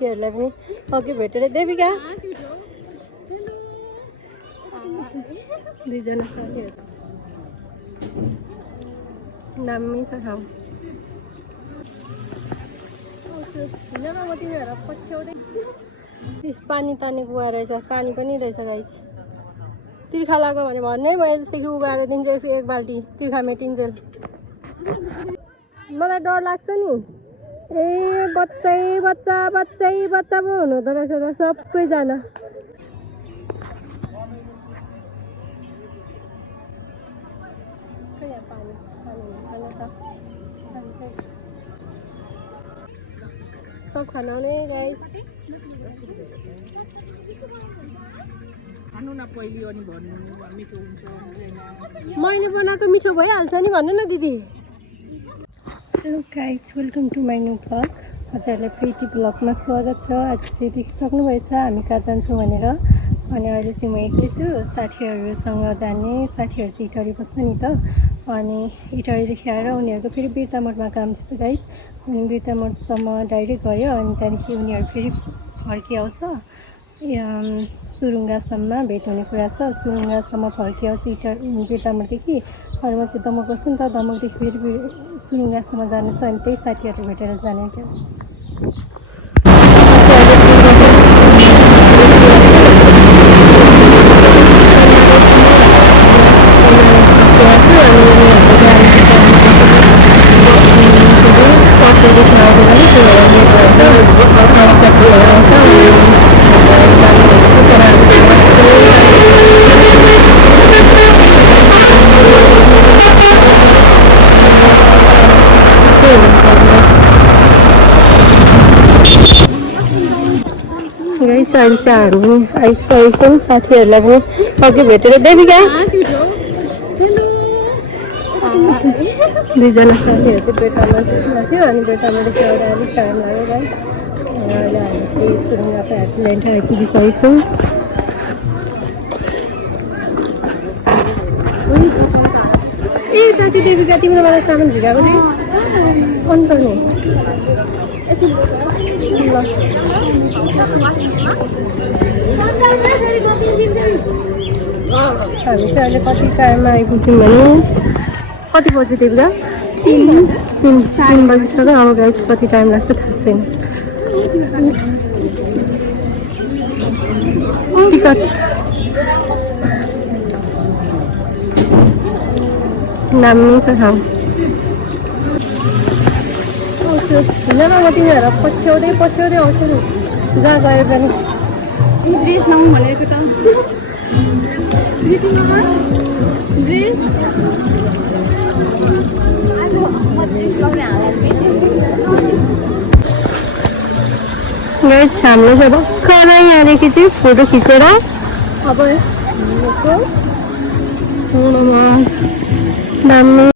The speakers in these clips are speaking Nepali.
साथीहरूलाई पनि अघि भेटेर देविका दुईजना साथीहरू दामी छ ठाउँ हिँडमा म तिमीहरूलाई पछ्याउँदै पानी तानेको गुवा रहेछ पानी पनि रहेछ गाइस तिर्खा लाग्यो भने भन्नै म यस्तै उगाएर दिन्छु यसो एक बाल्टी तिर्खा मेटिन्जेल मलाई डर लाग्छ नि ए बच्चै बच्चा बच्चै बच्चा पो हुनुहुँदो रहेछ त सबैजना सब खाना आउने गाइस खानु न पहिले अनि भन्नु मिठो हुन्छ मैले बनाएको मिठो भइहाल्छ नि भन्नु न दिदी hello guys welcome to my new blog हजुरहरूलाई प्रीति ब्लगमा स्वागत छ आज चाहिँ देखिसक्नुभएछ हामी कहाँ जान्छौँ भनेर अनि अहिले चाहिँ म एक्लै छु साथीहरूसँग जाने साथीहरू चाहिँ इटरी बस्छ नि त अनि इटरीदेखि आएर उनीहरूको फेरि बिर्तामोडमा काम थिएछ गाइस अनि बिर्तामोडसम्म डाइरेक्ट गयो अनि त्यहाँदेखि उनीहरू फेरि फर्किआउँछ सुरुङ्गासम्म भेट हुने कुरा छ सुरुङ्गासम्म फर्किआउँछ बिर्तामोडदेखि अनि म चाहिँ दमक बस्छु नि त दमकदेखि फेरि सुरुङ्गासम्म जानु छ अनि त्यही साथीहरू भेटेर जाने क्या अहिले चाहिँ हामी आइसकेको छौँ साथीहरूलाई पनि अघि भेटेर देविका दुईजना साथीहरू चाहिँ बेटामा थियो अनि बेटामादेखि एउटा अलिक टाइम लाग्यो गाइस अहिले हामी चाहिँ सुरुङ्गाको ह्याप्पील्यान्ड आइपुगिसकेको छौँ ए साँच्ची देविका तिम्रो मलाई सामान झिकाएको चाहिँ अन्त नि ल हामी चाहिँ अहिले कति टाइममा आइपुग्यौँ भने कति बजी देविका 3 बजीसक्यो अब गाइस कति टाइम लाग्छ थाहा छैन टिकट दामी छ ठाउँ हिँडमा म तिमीहरूलाई पछ्याउँदै आउँछु नि जहाँ गए पनि ड्रेस लाउँ भनेको त गाइस हामीले चाहिँ भर्खरै यहाँदेखि चाहिँ फोटो खिचेर अब दामी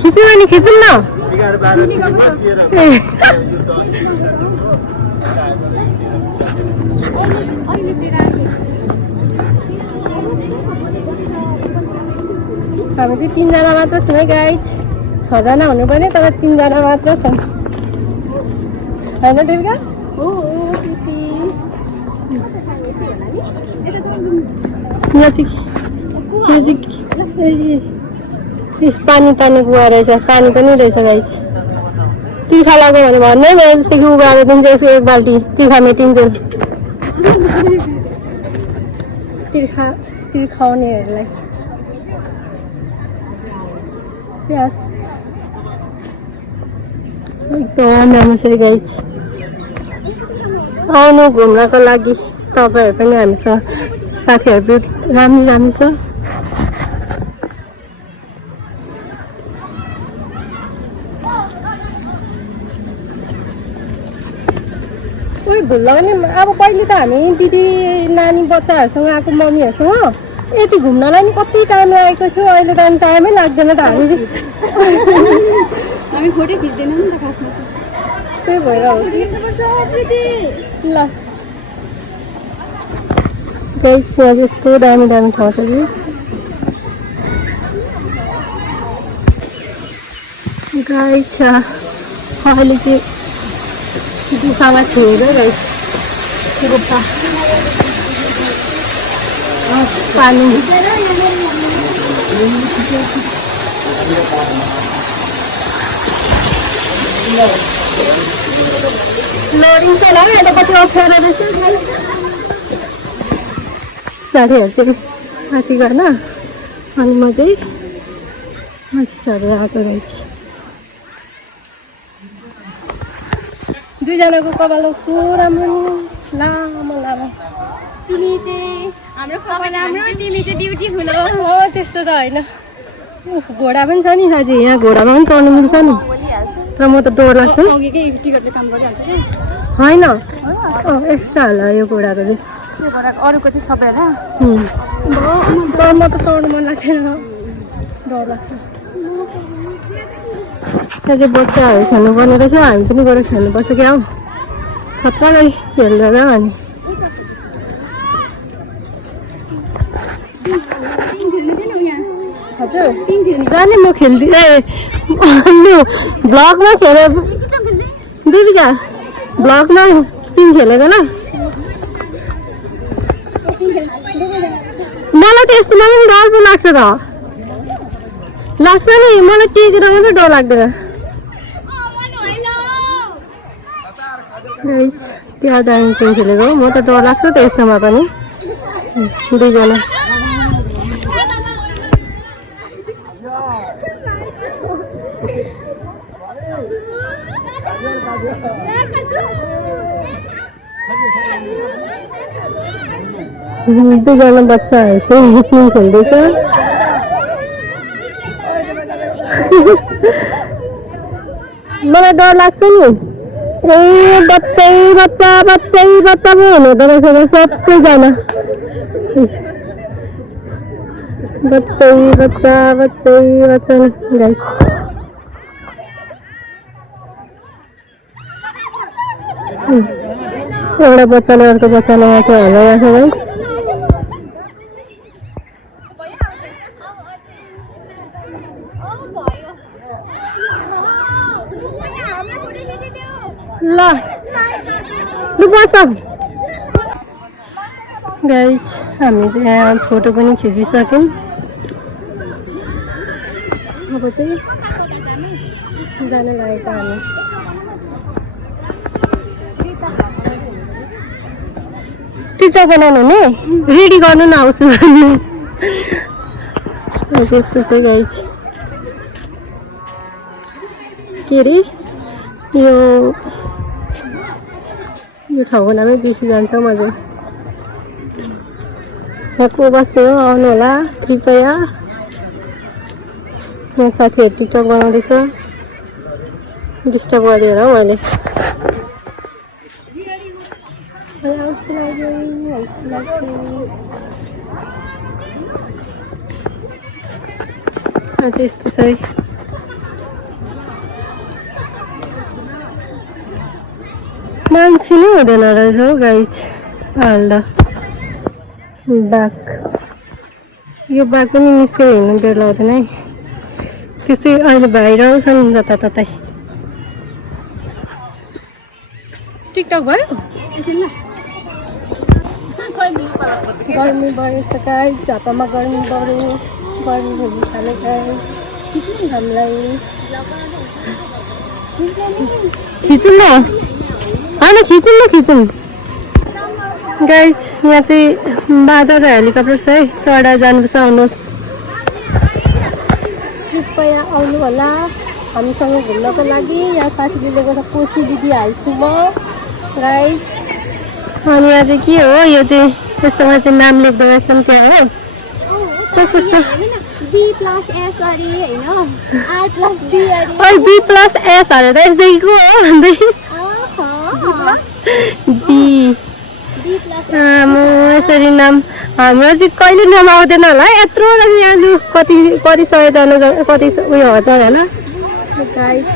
खिच्नु भने खिचौँ न हामी चाहिँ 3 जना मात्र छौँ है गाइज 6 जना हुनुपर्ने तर 3 जना मात्र छौँ होइन देविका पानी तानी गुवा रहेछ पानी पनि रहेछ गाइज तिर्खा लाग्यो भने भन्नै भयो जस्तो कि उगाएको दिन्छ यसको 1 बाल्टी तिर्खा मेटिन्छ तिर्खाउनेहरूलाई एकदम राम्रो छ गाइज आउनु घुम्नको लागि तपाईँहरू पनि हामीसँग साथीहरू राम्रो छ कोही भुल्लाउने अब पहिले त हामी दिदी नानी बच्चाहरूसँग आएको मम्मीहरूसँग यति घुम्नलाई नि कति टाइम लागेको थियो अहिले त अनि टाइमै लाग्दैन त हामी फोटो खिच्दैनौँ नि त खासमा त्यही भएर हो कि ल गाइस यहाँ यस्तो दामी ठाउँ छ कि गाइस अहिले चाहिँ गुफामा छिरेको गाइस गुफा पानी लोडिङ छैन यता पछि अप्ठ्यारो रहेछ साथीहरू चाहिँ माथि गर्न अनि म चाहिँ माथि चढेर आएको रहेछ 2 जनाको कपाल कस्तो राम्रो लामो तिमी चाहिँ हाम्रो कपाल राम्रो तिमी चाहिँ ब्युटिफुल हो त्यस्तो त होइन घोडा पनि छ नि साँच्ची यहाँ घोडामा पनि चढ्नु मिल्छ नि तर म त डर लाग्छ होइन एक्स्ट्रा होला यो घोडाको चाहिँ अरूको चाहिँ सबै होला तर म त चढ्नु मन लाग्दैन डर लाग्छ यहाँ चाहिँ बच्चाहरू खेल्नुपर्ने रहेछ हामी पनि गएर खेल्नुपर्छ क्या हौ खतरा गरी खेल्दा अनि हजुर जाने म खेल्दिनँ ब्लगमा खेले दिदिका ब्लगमा तिमी खेलेको ल मलाई त यस्तोमा पनि डर पो लाग्छ त लाग्छ नि मलाई टेकेर मात्रै डर लाग्दैन त्यहाँ दामी गेम खेलेको म त डर लाग्छ त यस्तोमा पनि 2 जना दुईजना बच्चाहरू चाहिँ हिक्नु खेल्दैछ मलाई डर लाग्छ नि ए बच्चै बच्चा पो हुनुहुँदो रहेछ सबैजना बच्चै बच्चा गाइस एउटा बच्चाले अर्को बच्चालाई माथि हल्लाइरहेको है ल बस गाइस हामी चाहिँ यहाँ फोटो पनि खिचिसक्यौँ अब चाहिँ जान लागेको हामी टिकटक बनाउनु नि रेडी गर्नु न आउँछु यस्तो छ गाइस के अरे यो ठाउँको नामै बिर्सि जान्छ म चाहिँ यहाँ को बस्ने हो आउनु होला कृपया यहाँ साथीहरू टिकटक बनाउँदैछ डिस्टर्ब गरिदिएर हो मैले अझै यस्तो छ है। मान्छे नै हुँदैन रहेछ हौ गाइस हाल्दा। बाघ, यो बाघ पनि निस्केर हिँड्नु बेर लाउँदैन है। त्यस्तै अहिले भाइरल छ नि जताततै। टिकटक भयो? गर्मी बढेछ गाइस, झापामा गर्मी बढ्यो, गर्मी हुनु थाल्यो गाइस हामीलाई। खिचौँ न, होइन खिचौँ गाइस। यहाँ चाहिँ बादल र हेलिकप्टर छ है, चढाएर जानुपर्छ। आउनुहोस्, कृपया आउनु होला हामीसँग घुम्नको लागि। यहाँ साथीले लिएको छ कोसी दिदी हाल्छु म गाइस। अनि यहाँ चाहिँ के हो, यो चाहिँ यस्तोमा चाहिँ नाम लेख्दो रहेछ नि त्यहाँ हो। कस्तो B+S अरे हैन R+D अरे। ओइ B+S अरे त यसदेखिको हो भन्दै। म यसरी नाम हाम्रो चाहिँ कहिले नाम आउँदैन होला है। यत्रो यहाँ लु कति सयजना, कति उयो हजार होला गाइस।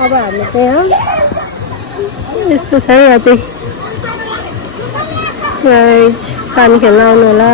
अब हामी चाहिँ यस्तो छ है अझै गाइस। पानी खेल्न आउनु होला।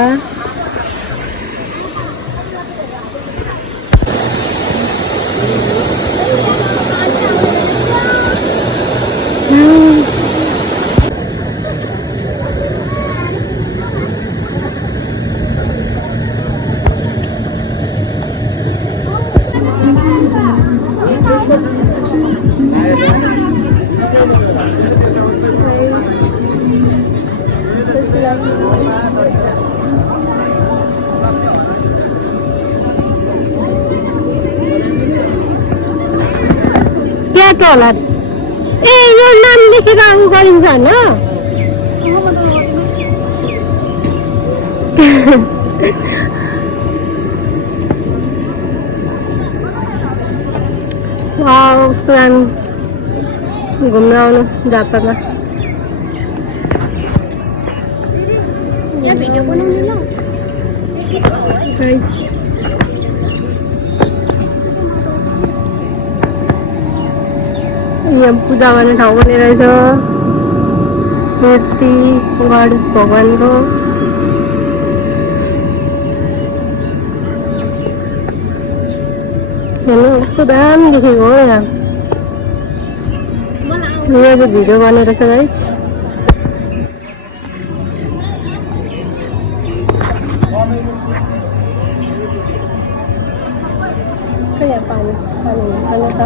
क्या त होला ए, यो नाम लेखेर उ गरिन्छ होइन। कस्तो हामी घुम्न आउनु झापामा। भिडियो बनाउनु ल। यहाँ पूजा गर्ने ठाउँ पनि रहेछ, मूर्ति गणेश भगवानको। हेर्नु कस्तो दामी देखेको हो यहाँ। यहाँ चाहिँ भिडियो गर्ने रहेछ गाइस। यहाँ पानी खानु त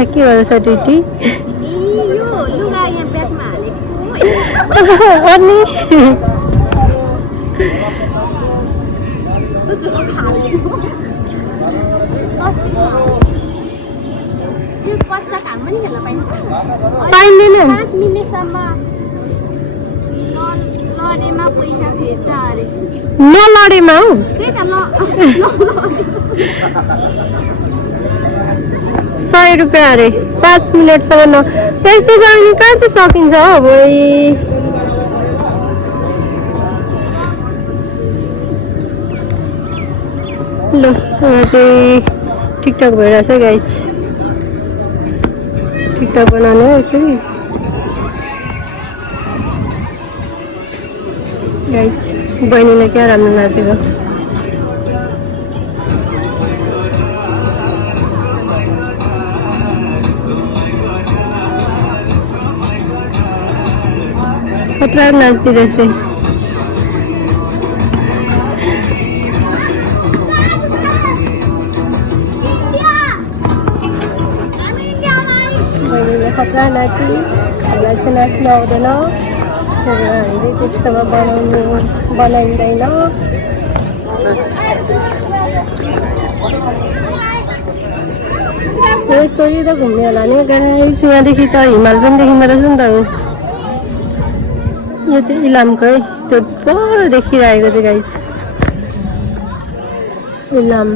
के गर्दैछ ड्युटी? यो लुगा यहाँ ब्यागमा हालेको अनि यो बच्चा काम पनि खेल्न पाइन्छ। पाइँदैन। 5 मिनेटसम्म लडेमा पैसा फेर्छ अरे। नलडेमा हौ त्यही त 100 रुपियाँ अरे 5 मिनटसम्म। यस्तो छ भने कहाँ चाहिँ सकिन्छ हो भोइ। ल यहाँ चाहिँ टिकटक भइरहेछ गाइस। टिकटक बनाउने हो यसरी गाइस। बहिनीलाई क्या राम्रो नाचेको। खतरा नाच्दै रहेछ। बहिनीले खतरा नाची, हामीलाई चाहिँ नाच्नु आउँदैन। हामीले त्यस्तोमा बनाइँदैन। यसरी त घुम्ने होला नि गाइस। यहाँदेखि त हिमाल पनि देखिँदो रहेछ नि त। यो चाहिँ इलामकै त्यो पर देखिरहेको चाहिँ गाइस इलाम।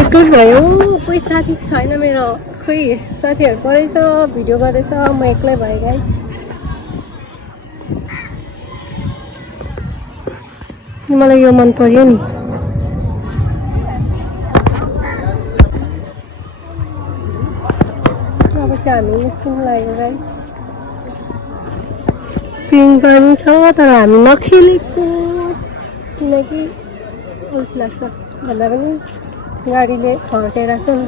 एक्लै भयो, कोही साथी छैन मेरो। खोइ साथीहरू पढेछ भिडियो गरेछ म एक्लै भएँ गाइज मलाई यो मन पर्यो नि अब चाहिँ हामी निस्किनु लाग्यो गाइज पिङ पनि छ तर हामी नखेलेको किनकि अल्छी लाग्छ भन्दा पनि गाडीले खटेर छ नि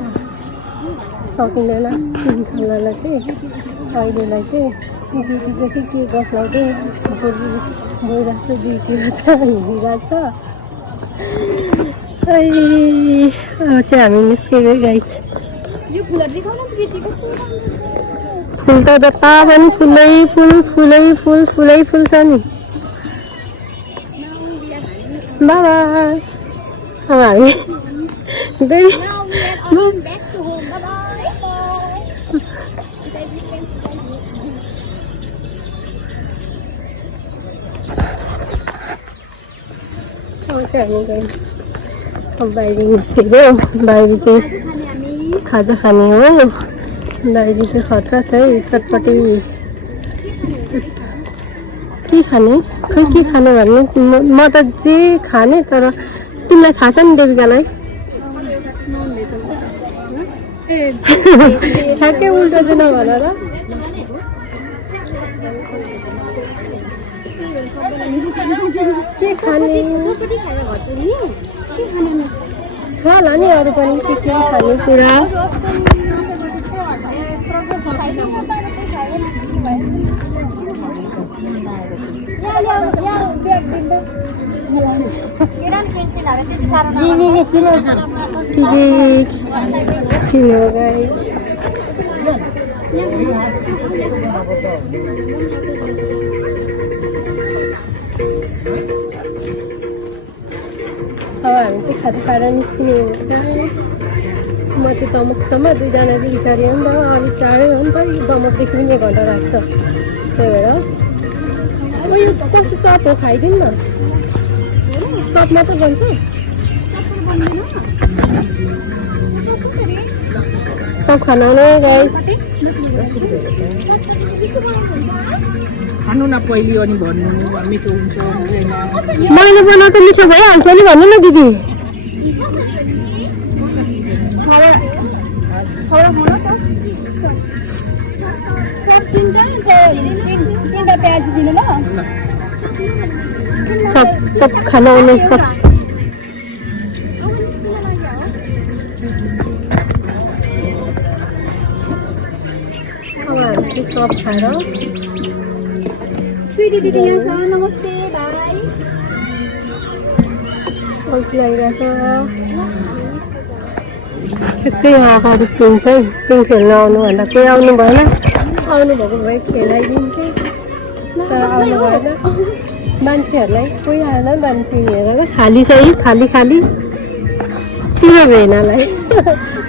सकिँदैन पिङ खानालाई चाहिँ अहिलेलाई चाहिँ ड्युटी चाहिँ के गफ लाग्दै गइरहेको छ ड्युटीमा त हिँडिरहेको छ अब चाहिँ हामी निस्केको गाइज यो फुलहरु देखाउन प्रितिको फुल त जता पनि फुलै फुल छ नि बाबा अब हामी back to home. Bye-bye. अब चाहिँ हामी गयौँ अब बाहिर निस्केको बाहिर चाहिँ खाजा खाने हो बाहिर चाहिँ खतरा छ है चटपटी के खाने खै के खाने भन्ने म त जे खाने तर तिमीलाई थाहा छ नि देविकालाई ठ्याक्कै उल्टो चाहिँ नभन र के खाने छ होला नि अरू पनि के खाने कुरा किन्यो गाइज अब हामी चाहिँ खाजा खाएर निस्किने हो गाइज म चाहिँ दमकसम्म दुईजना चाहिँ गिटारी हो नि त अलिक टाढै हो नि त दमकदेखि पनि 1 घन्टा लाग्छ त्यही भएर ओ यो कस्तो चप हो खाइदिनु न चप मात्र बन्छ चप खानु आउने गाइज खानु न पहिले अनि भन्नु मिठो हुन्छ हुँदैन मैले बनाएको मिठो भइहाल्छ नि भन्नु न दिदी चप चप खानु आउने चप अब हामी चाहिँ चप खाएर स्वीटी दिदी यहाँ छ नमस्ते बाई अल्छी लागिरहेछ ठ्याक्कै यहाँ अगाडि पिङ छ है पिङ खेल्न आउनु भन्दा केही आउनु भएन आउनुभएको भए खेलाइदिन्थेँ तर आउनु भएन मान्छेहरूलाई कोही आएन बानी पिङ हेरेर खाली छ है खाली खाली तिम्रो भेनालाई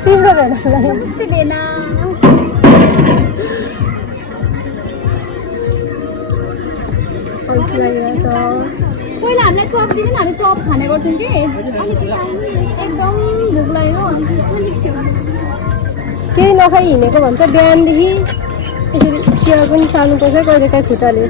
नमस्ते बेना अल्छी लागिरहेछ पहिला हामीलाई चप दिनु न हामी चप खाने गर्थ्यौँ कि एकदम भोक लाग्यो केही नखाइ हिँडेको भन्छ बिहानदेखि यसरी चिया पनि सार्नुपर्छ कहिले काहीँ खुट्टाले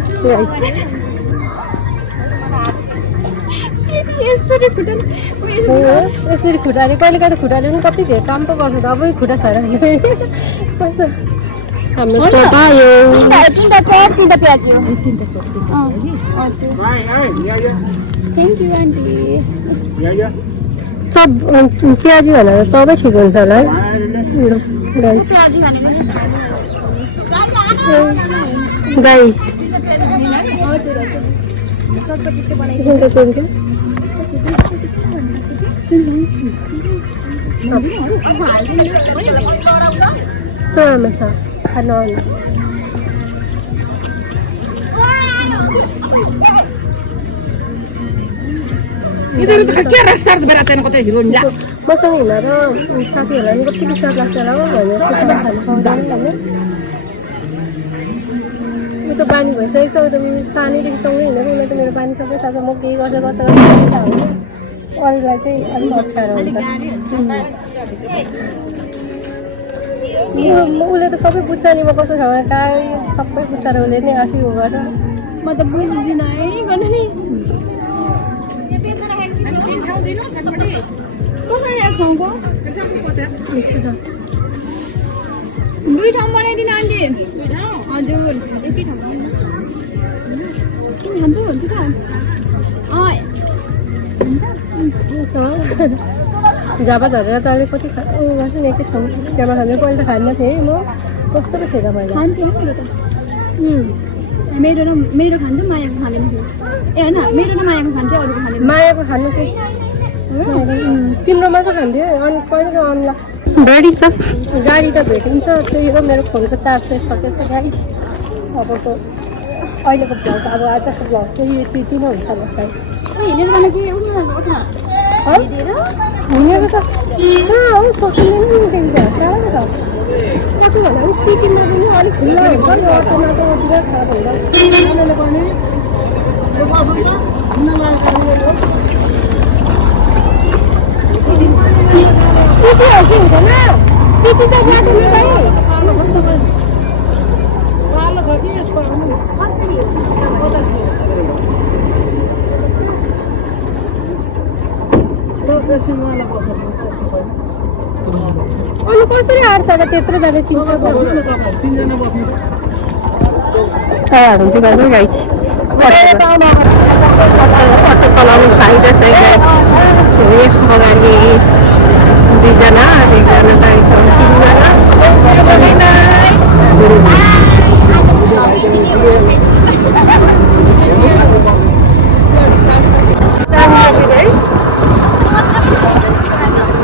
यसरी खुट्टाले कहिले काहीँ खुट्टाले पनि कति धेरै काम पो गर्छ त अब खुट्टा छैन कस्तो हाम्रो चप आयो तीनटा चप तीनटा प्याज हो थ्याङ्क यू आन्टी चप प्याजी भनेर चपै ठिक हुन्छ होला है गाई सोह्रमा छ खानु आउनु यिनीहरू त के रास्ता बेला चाहिँ कतै हिँड्नु जा मसँग हिँडेर साथीहरूलाई नि कति विश्वास लाग्छ होला हो भनेर खानु पाउँदैन होइन यो त बानी भइसकेको छ त सानैदेखि सँगै हिँडेको उसलाई त मेरो बानी सबै थाहा छ म केही गर्छ गर्छ अरूलाई चाहिँ अलिक अप्ठ्यारो हुन्छ उसले त सबै बुझ्छ नि म कस्तो ठाउँमा कहाँ सबै बुझ्छ र उसले नै आफै उ गर्छ म त बुझ्दिनँ है गर्नु नि कसरी एक ठाउँको 2 ठाउँ बनाइदिनु आन्टी हजुर एकै ठाउँ तिमी खान्छौ हुन्छ जाबा झरेर त अलिक कति उयो गर्छ नि एकै ठाउँ स्यामा खान्छ पहिला खान्न थिएँ म कस्तो पो थिएँ त मैले खान्थ्यो मेरो त मेरो खान्छु मायाको खाँदैन थियो ए होइन मेरो र मायाको खान्थ्यो अरूको खाँदैन मायाको खानु चाहिँ तिम्रो मात्र खान्थ्यो अनि कहिले त अनला गाडी त भेटिन्छ त्यही हो मेरो फोनको चार्ज चाहिँ सकेछ गाडी अबको अहिलेको भ्लग अब आजको भ्लग चाहिँ त्यति नै हुन्छ होला सायद हिँडेर जानु कि उठ्नु हिँडेर त कहाँ हो सकिँदैन नि त्यहाँनिर टाढो त कति भन्दा पनि सिटीमा पनि अलिक खुल्ला हुन्छ नि अटोमा त बिराट खराब हुन्छ सिटीहरू चाहिँ हुँदैन सिटी त जाँदैन भाइ अनि कसरी आँट्छ त त्यत्रोजना 300 तयार हुन्छ गर्नु गाइज अटो चलाउनु फाइदा छ गाइज एक अगाडि 2जना 1जना गाडी छ